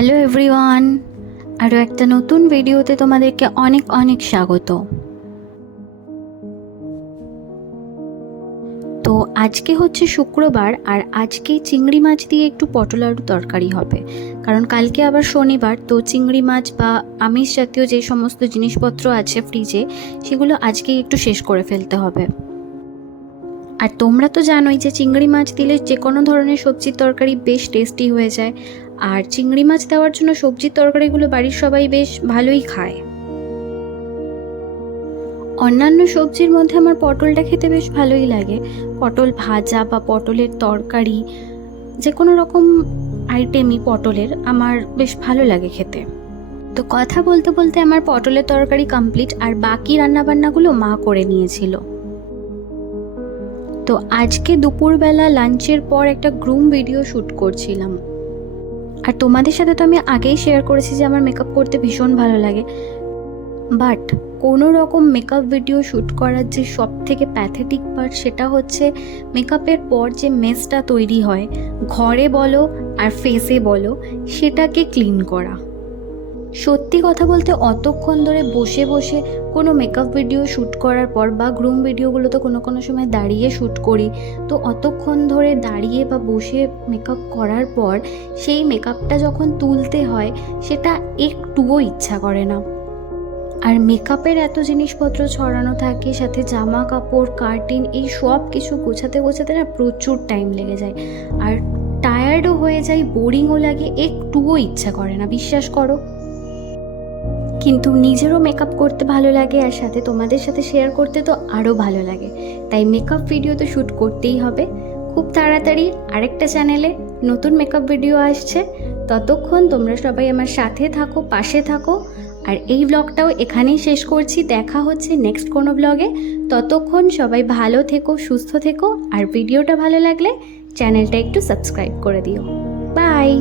Hello everyone, আরও একটা নতুন ভিডিওতে তোমাদেরকে অনেক অনেক স্বাগত। তো আজকে হচ্ছে শুক্রবার, আর আজকে চিংড়ি মাছ দিয়ে একটু পটল আলু তরকারি হবে, কারণ কালকে আবার শনিবার। তো চিংড়ি মাছ বা আমিষ জাতীয় যে সমস্ত জিনিসপত্র আছে ফ্রিজে, সেগুলো আজকেই একটু শেষ করে ফেলতে হবে। আর তোমরা তো জানোই যে চিংড়ি মাছ দিলে যে কোনো ধরনের সবজির তরকারি বেশ টেস্টি হয়ে যায়, আর চিংড়ি মাছ দেওয়ার জন্য সবজির তরকারিগুলো বাড়ির সবাই বেশ ভালোই খায়। অন্যান্য সবজির মধ্যে আমার পটলটা খেতে বেশ ভালোই লাগে। পটল ভাজা বা পটলের তরকারি, যে কোনো রকম আইটেমই পটলের আমার বেশ ভালো লাগে খেতে। তো কথা বলতে বলতে আমার পটলের তরকারি কমপ্লিট, আর বাকি রান্নাবান্নাগুলো মা করে নিয়েছিল। তো আজকে দুপুরবেলা লাঞ্চের পর একটা গ্রুম ভিডিও শ্যুট করছিলাম। আর তোমাদের সাথে তো আমি আগেই শেয়ার করেছি যে আমার মেকআপ করতে ভীষণ ভালো লাগে, বাট কোনো রকম মেকআপ ভিডিও শ্যুট করার যে সব থেকে প্যাথেটিক পার্ট, সেটা হচ্ছে মেকআপের পর যে মেসটা তৈরি হয়, ঘরে বলো আর ফেসে বলো, সেটাকে ক্লিন করা। সত্যি কথা বলতে অতক্ষণ ধরে বসে বসে কোনো মেকআপ ভিডিও শ্যুট করার পর, বা গ্রুম ভিডিওগুলো তো কোনো কোনো সময় দাঁড়িয়ে শ্যুট করি, তো অতক্ষণ ধরে দাঁড়িয়ে বা বসে মেকআপ করার পর সেই মেকআপটা যখন তুলতে হয়, সেটা একটুও ইচ্ছা করে না। আর মেকআপের এত জিনিসপত্র ছড়ানো থাকে, সাথে জামা কাপড়, কার্টিন, এই সব কিছু গোছাতে গোছাতে না প্রচুর টাইম লেগে যায়, আর টায়ার্ডও হয়ে যায়, বোরিংও লাগে, একটুও ইচ্ছা করে না, বিশ্বাস করো। কিন্তু নিজেরও মেকআপ করতে ভালো লাগে, আর সাথে তোমাদের সাথে শেয়ার করতে তো আরও ভালো লাগে, তাই মেকআপ ভিডিও তো শ্যুট করতেই হবে। খুব তাড়াতাড়ি আরেকটা চ্যানেলে নতুন মেকআপ ভিডিও আসছে, ততক্ষণ তোমরা সবাই আমার সাথে থাকো, পাশে থাকো। আর এই ব্লগটাও এখানেই শেষ করছি, দেখা হচ্ছে নেক্সট কোনো ব্লগে। ততক্ষণ সবাই ভালো থেকো, সুস্থ থেকো, আর ভিডিওটা ভালো লাগলে চ্যানেলটা একটু সাবস্ক্রাইব করে দিও। বাই।